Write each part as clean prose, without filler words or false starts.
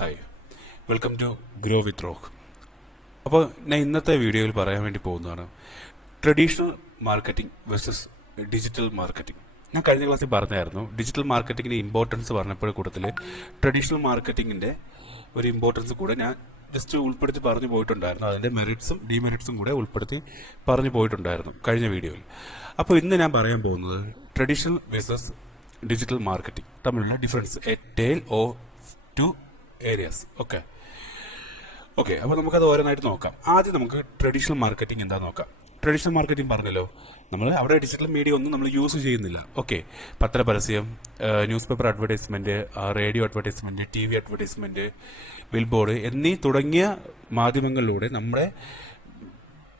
Hi, welcome to grow with rock. അപ്പോൾ ഞാൻ ഇന്നത്തെ വീഡിയോയിൽ പറയാൻ വേണ്ടി പോകുന്നതാണ് traditional marketing versus digital marketing. ഞാൻ കഴിഞ്ഞ ക്ലാസ്സിൽ പറഞ്ഞായിരുന്നു ഡിജിറ്റൽ മാർക്കറ്റിങ്ങിൻ്റെ ഇമ്പോർട്ടൻസ് പറഞ്ഞപ്പോൾ കൂട്ടത്തിൽ ട്രഡീഷണൽ മാർക്കറ്റിങ്ങിൻ്റെ ഒരു ഇമ്പോർട്ടൻസ് കൂടെ ഞാൻ ജസ്റ്റ് ഉൾപ്പെടുത്തി പറഞ്ഞു പോയിട്ടുണ്ടായിരുന്നു. അതിൻ്റെ മെറിറ്റ്സും ഡിമെറിറ്റ്സും കൂടെ ഉൾപ്പെടുത്തി പറഞ്ഞു പോയിട്ടുണ്ടായിരുന്നു കഴിഞ്ഞ വീഡിയോയിൽ. അപ്പോൾ ഇന്ന് ഞാൻ പറയാൻ പോകുന്നത് ട്രഡീഷണൽ വേഴ്സസ് ഡിജിറ്റൽ മാർക്കറ്റിംഗ് തമ്മിലുള്ള difference, A tale of to areas. Okay, അപ്പോൾ നമുക്കത് ഓരോന്നായിട്ട് നോക്കാം. ആദ്യം നമുക്ക് ട്രഡീഷണൽ മാർക്കറ്റിംഗ് എന്താ നോക്കാം. ട്രഡീഷണൽ മാർക്കറ്റിംഗ് പറഞ്ഞല്ലോ, നമ്മൾ അവിടെ ഡിജിറ്റൽ മീഡിയ ഒന്നും നമ്മൾ യൂസ് ചെയ്യുന്നില്ല. ഓക്കെ, പത്രപരസ്യം, newspaper advertisement, radio advertisement, TV advertisement, billboard എന്നീ തുടങ്ങിയ മാധ്യമങ്ങളിലൂടെ നമ്മുടെ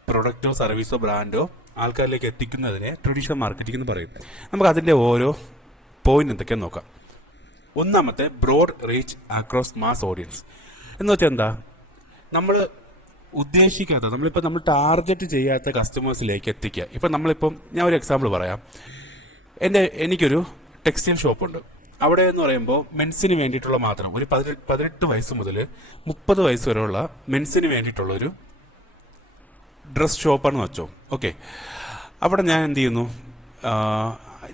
പ്രൊഡക്റ്റോ സർവീസോ ബ്രാൻഡോ ആൾക്കാരിലേക്ക് എത്തിക്കുന്നതിനെ ട്രഡീഷണൽ മാർക്കറ്റിംഗ് എന്ന് പറയും. നമുക്ക് അതിന്റെ ഓരോ പോയിന്റ് എന്തൊക്കെയാന്ന് നോക്കാം. ഒന്നാമത്തെ, broad reach across mass audience എന്ന് വെച്ചാൽ എന്താ, നമ്മൾ ഉദ്ദേശിക്കാത്ത, നമ്മൾ ടാർഗറ്റ് ചെയ്യാത്ത കസ്റ്റമേഴ്സിലേക്ക് എത്തിക്കുക. ഇപ്പം ഞാൻ ഒരു എക്സാമ്പിൾ പറയാം. എനിക്കൊരു ടെക്സ്റ്റൈൽ ഷോപ്പുണ്ട്. അവിടെ എന്ന് പറയുമ്പോൾ മെൻസിന് വേണ്ടിയിട്ടുള്ള മാത്രം ഒരു 18 വയസ്സ് മുതൽ 30 വയസ്സ് വരെയുള്ള മെൻസിന് വേണ്ടിയിട്ടുള്ള ഒരു ഡ്രസ് ഷോപ്പാണെന്ന് വെച്ചോ. ഓക്കെ, അവിടെ ഞാൻ എന്ത് ചെയ്യുന്നു,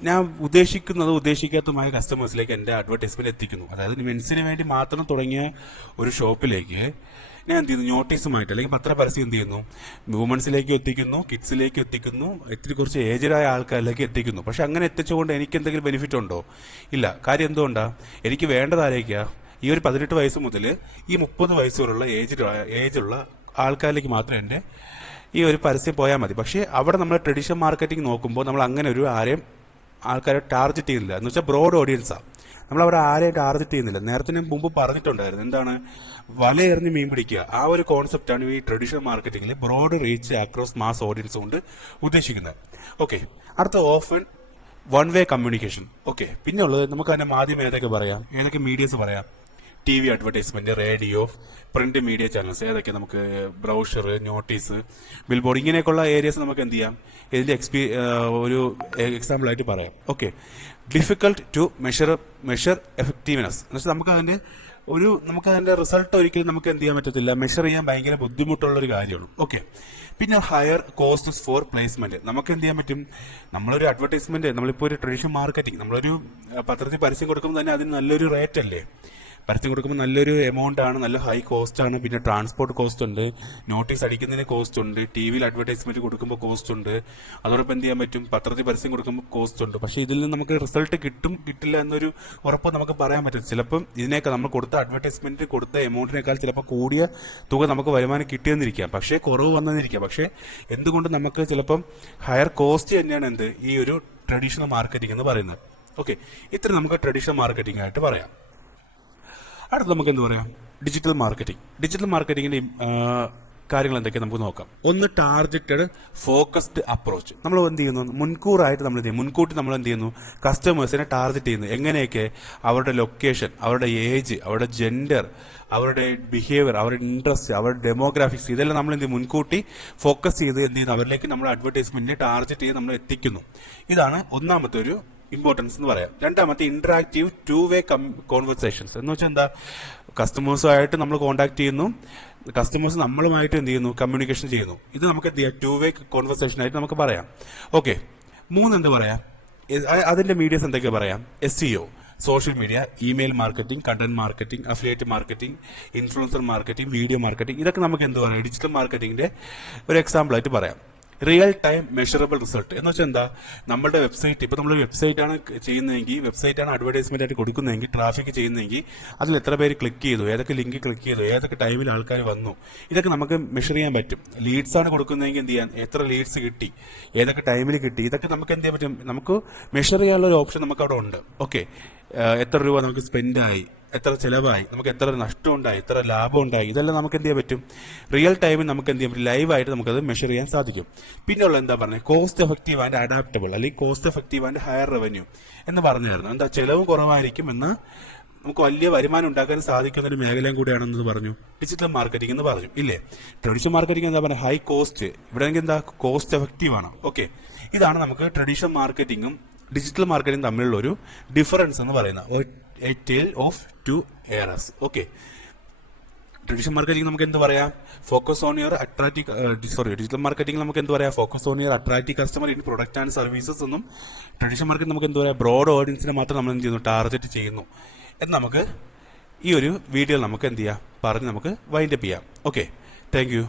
ഞാൻ ഉദ്ദേശിക്കാത്തതുമായ കസ്റ്റമേഴ്സിലേക്ക് എൻ്റെ അഡ്വർടൈസ്മെന്റ് എത്തിക്കുന്നു. അതായത് മെൻസിന് വേണ്ടി മാത്രം തുടങ്ങിയ ഒരു ഷോപ്പിലേക്ക് ഞാൻ എന്ത് ചെയ്യുന്നു, നോട്ടീസുമായിട്ട് അല്ലെങ്കിൽ പത്രപരസ്യം എന്ത് ചെയ്യുന്നു, വുമൻസിലേക്ക് എത്തിക്കുന്നു, കിഡ്സിലേക്ക് എത്തിക്കുന്നു, കുറച്ച് ഏജ്ഡായ ആൾക്കാരിലേക്ക് എത്തിക്കുന്നു. പക്ഷെ അങ്ങനെ എത്തിച്ചുകൊണ്ട് എനിക്ക് എന്തെങ്കിലും ബെനിഫിറ്റ് ഉണ്ടോ? ഇല്ല. കാര്യം എന്തുകൊണ്ടാണ്? എനിക്ക് വേണ്ടതാരേക്കാ ഈ ഒരു 18 വയസ്സ് മുതൽ ഈ 30 വയസ്സ് വരെയുള്ള ഏജുള്ള ആൾക്കാരിലേക്ക് മാത്രം എൻ്റെ ഈ ഒരു പരസ്യം പോയാൽ മതി. പക്ഷേ അവിടെ നമ്മൾ ട്രഡീഷണൽ മാർക്കറ്റിംഗ് നോക്കുമ്പോൾ നമ്മൾ അങ്ങനെ ഒരു ആൾക്കാരെ ടാർഗറ്റ് ചെയ്യുന്നില്ല. എന്ന് വെച്ചാൽ ബ്രോഡ് ഓഡിയൻസാണ്. നമ്മളവിടെ ആരെയും ടാർഗറ്റ് ചെയ്യുന്നില്ല. നേരത്തെ ഞാൻ മുമ്പ് പറഞ്ഞിട്ടുണ്ടായിരുന്നു, എന്താണ്, വലയെറിഞ്ഞ് മീൻ പിടിക്കുക. ആ ഒരു കോൺസെപ്റ്റാണ് ഈ ട്രഡീഷണൽ മാർക്കറ്റിംഗിൽ broad reach across mass audience കൊണ്ട് ഉദ്ദേശിക്കുന്നത്. ഓക്കെ, അടുത്ത often one way communication. Okay, പിന്നെ ഉള്ളത് നമുക്ക് അതിന്റെ മാധ്യമം ഏതൊക്കെ മീഡിയസ് പറയാം. TV advertisement, radio, print media channels ഏതൊക്കെ, നമുക്ക് ബ്രൗഷർ, നോട്ടീസ്, ബിൽബോർഡ്, ഇങ്ങനെയൊക്കെയുള്ള ഏരിയസ് നമുക്ക് എന്ത് ചെയ്യാം, ഇതിന്റെ ഒരു എക്സാമ്പിൾ ആയിട്ട് പറയാം. Okay, difficult to measure effectiveness എന്ന് വെച്ചാൽ നമുക്ക് അതിന്റെ റിസൾട്ട് ഒരിക്കലും നമുക്ക് എന്ത് ചെയ്യാൻ പറ്റത്തില്ല, മെഷർ ചെയ്യാൻ ഭയങ്കര ബുദ്ധിമുട്ടുള്ള ഒരു കാര്യമാണ്. ഓക്കെ, പിന്നെ ഹയർ കോസ്റ്റ്സ് ഫോർ പ്ലേസ്മെന്റ്. നമുക്ക് എന്ത് ചെയ്യാൻ പറ്റും, നമ്മളൊരു അഡ്വർടൈസ്മെന്റ്, നമ്മളിപ്പോൾ ഒരു ട്രഡീഷണൽ മാർക്കറ്റിംഗ്, നമ്മളൊരു പത്രത്തിൽ പരസ്യം കൊടുക്കുമ്പോൾ തന്നെ അതിന് നല്ലൊരു റേറ്റ് അല്ലേ, പരസ്യം കൊടുക്കുമ്പോൾ നല്ലൊരു എമൗണ്ട് ആണ്, നല്ല ഹൈ കോസ്റ്റ് ആണ്. പിന്നെ ട്രാൻസ്പോർട്ട് കോസ്റ്റ് ഉണ്ട്, നോട്ടീസ് അടിക്കുന്നതിന് കോസ്റ്റ് ഉണ്ട്, TV അഡ്വർടൈസ്മെന്റ് കൊടുക്കുമ്പോൾ കോസ്റ്റ് ഉണ്ട്, അതോടൊപ്പം എന്ത് ചെയ്യാൻ പറ്റും, പത്രത്തിൽ പരസ്യം കൊടുക്കുമ്പോൾ കോസ്റ്റ് ഉണ്ട്. പക്ഷേ ഇതിൽ നിന്ന് നമുക്ക് റിസൾട്ട് കിട്ടില്ല എന്നൊരു ഉറപ്പ് നമുക്ക് പറയാൻ പറ്റും. ചിലപ്പം ഇതിനേക്കാൾ നമ്മൾ കൊടുത്ത അഡ്വർടൈസ്മെന്റ് കൊടുത്ത എമൗണ്ടിനേക്കാൾ ചിലപ്പോൾ കൂടിയ തുക നമുക്ക് വരുമാനം കിട്ടിയെന്നിരിക്കാം, പക്ഷേ കുറവ് വന്നെന്നിരിക്കാം. പക്ഷേ എന്തുകൊണ്ട് നമുക്ക് ചിലപ്പം ഹയർ കോസ്റ്റ് തന്നെയാണ് ഈ ഒരു ട്രഡീഷണൽ മാർക്കറ്റിംഗ് എന്ന് പറയുന്നത്. ഓക്കെ, ഇത്ര നമുക്ക് ട്രഡീഷണൽ മാർക്കറ്റിംഗ് ആയിട്ട് പറയാം. അടുത്ത് നമുക്ക് എന്ത് പറയാം, ഡിജിറ്റൽ മാർക്കറ്റിംഗിന്റെ കാര്യങ്ങൾ എന്തൊക്കെയാണ് നമുക്ക് നോക്കാം. ഒന്ന്, ടാർഗറ്റഡ് ഫോക്കസ്ഡ് അപ്രോച്ച്. നമ്മൾ എന്ത് ചെയ്യുന്നു, മുൻകൂട്ടി നമ്മൾ എന്ത് ചെയ്യുന്നു, കസ്റ്റമേഴ്സിനെ ടാർഗറ്റ് ചെയ്യുന്നു. എങ്ങനെയൊക്കെ, അവരുടെ ലൊക്കേഷൻ, അവരുടെ ഏജ്, അവരുടെ ജെൻഡർ, അവരുടെ ബിഹേവിയർ, അവരുടെ ഇൻട്രസ്റ്റ്, അവരുടെ ഡെമോഗ്രാഫിക്സ്, ഇതെല്ലാം നമ്മൾ എന്ത് ചെയ്യും, മുൻകൂട്ടി ഫോക്കസ് ചെയ്ത് എന്ത് ചെയ്യുന്നു, അവരിലേക്ക് നമ്മൾ അഡ്വർടൈസ്മെന്റിനെ ടാർഗറ്റ് ചെയ്ത് നമ്മൾ എത്തിക്കുന്നു. ഇതാണ് ഒന്നാമത്തെ ഒരു ഇമ്പോർട്ടൻസ് എന്ന് പറയാം. രണ്ടാമത്തെ, ഇന്ററാക്റ്റീവ് ടു വേ കോൺവെർസേഷൻസ് എന്ന് വെച്ചാൽ എന്താ, കസ്റ്റമേഴ്സുമായിട്ട് നമ്മൾ കോൺടാക്ട് ചെയ്യുന്നു, കസ്റ്റമേഴ്സ് നമ്മളുമായിട്ട് എന്ത് ചെയ്യുന്നു, കമ്മ്യൂണിക്കേഷൻ ചെയ്യുന്നു. ഇത് നമുക്ക് എന്ത് ചെയ്യാം, ടു വേ കോൺവെർസേഷൻ ആയിട്ട് നമുക്ക് പറയാം. ഓക്കെ, എന്താ പറയാം, അതിന്റെ മീഡിയസ് എന്തൊക്കെ പറയാം, SEO, social media, email marketing, content marketing, affiliate marketing, influencer marketing, video marketing, ഇതൊക്കെ നമുക്ക് എന്ത് പറയാം, ഡിജിറ്റൽ മാർക്കറ്റിംഗിന്റെ ഒരു എക്സാമ്പിൾ ആയിട്ട് പറയാം. റിയൽ ടൈം മെഷറബിൾ റിസൾട്ട് എന്ന് വെച്ചാൽ എന്താ, നമ്മുടെ വെബ്സൈറ്റ്, ഇപ്പൊ നമ്മൾ വെബ്സൈറ്റ് ആണ് ചെയ്യുന്നതെങ്കിൽ, വെബ്സൈറ്റ് ആണ് അഡ്വർടൈസ്മെന്റ് ആയിട്ട് കൊടുക്കുന്നതെങ്കിൽ, ട്രാഫിക് ചെയ്യുന്നതെങ്കിൽ അതിൽ എത്ര പേര് ക്ലിക്ക് ചെയ്തു, ഏതൊക്കെ ലിങ്ക് ക്ലിക്ക് ചെയ്തു, ഏതൊക്കെ ടൈമിൽ ആൾക്കാർ വന്നു, ഇതൊക്കെ നമുക്ക് മെഷർ ചെയ്യാൻ പറ്റും. ലീഡ്സ് ആണ് കൊടുക്കുന്നതെങ്കിൽ എന്ത് ചെയ്യാൻ, എത്ര ലീഡ്സ് കിട്ടി, ഏതൊക്കെ ടൈമിൽ കിട്ടി, ഇതൊക്കെ നമുക്ക് എന്ത് ചെയ്യാൻ പറ്റും, നമുക്ക് മെഷർ ചെയ്യാനുള്ള ഒരു ഓപ്ഷൻ നമുക്ക് അവിടെ ഉണ്ട്. ഓക്കെ, എത്ര രൂപ നമുക്ക് സ്പെൻഡ് ആയി, എത്ര ചിലവായി, നമുക്ക് എത്ര നഷ്ടം ഉണ്ടായി, എത്ര ലാഭം ഉണ്ടായി, ഇതെല്ലാം നമുക്ക് എന്ത് ചെയ്യാൻ പറ്റും, റിയൽ ടൈമിൽ നമുക്ക് എന്ത് ചെയ്യാൻ പറ്റും, ലൈവായിട്ട് നമുക്കത് മെഷർ ചെയ്യാൻ സാധിക്കും. പിന്നെയുള്ള എന്താ പറഞ്ഞത്, കോസ്റ്റ് എഫക്റ്റീവ് ആൻഡ് അഡാപ്റ്റബിൾ, അല്ലെങ്കിൽ cost effective and higher revenue എന്ന് പറഞ്ഞായിരുന്നു. എന്താ, ചെലവും കുറവായിരിക്കും, എന്നാൽ നമുക്ക് വലിയ വരുമാനം ഉണ്ടാക്കാൻ സാധിക്കുന്ന ഒരു മേഖലയും കൂടിയാണെന്ന് പറഞ്ഞു ഡിജിറ്റൽ മാർക്കറ്റിംഗ് എന്ന് പറഞ്ഞു. ഇല്ലേ, ട്രഡീഷണൽ മാർക്കറ്റിംഗ് എന്താ പറയുക, ഹൈ കോസ്റ്റ്, ഇവിടെ എന്താ, കോസ്റ്റ് എഫക്റ്റീവ് ആണ്. ഓക്കെ, ഇതാണ് നമുക്ക് ട്രഡീഷണൽ മാർക്കറ്റിംഗും ഡിജിറ്റൽ മാർക്കറ്റിംഗ് തമ്മിലുള്ള ഒരു ഡിഫറൻസ് എന്ന് പറയുന്നത്. A tale of two eras. Okay, traditional marketing നമുക്ക് എന്ത് പറയാം, focus on your digital marketing നമുക്ക് എന്ത് പറയാം, focus on your attractive customer in product and services എന്നും, ട്രഡീഷണൽ മാർക്കറ്റ് നമുക്ക് എന്ത് പറയാം, ബ്രോഡ് ഓഡിയൻസിനെ മാത്രം നമ്മൾ എന്ത് ചെയ്യുന്നു, ടാർഗറ്റ് ചെയ്യുന്നു എന്ന് നമുക്ക് ഈ ഒരു വീഡിയോയിൽ നമുക്ക് എന്ത് ചെയ്യാം പറഞ്ഞ് നമുക്ക് വൈൻഡപ്പ് ചെയ്യാം. Okay, thank you.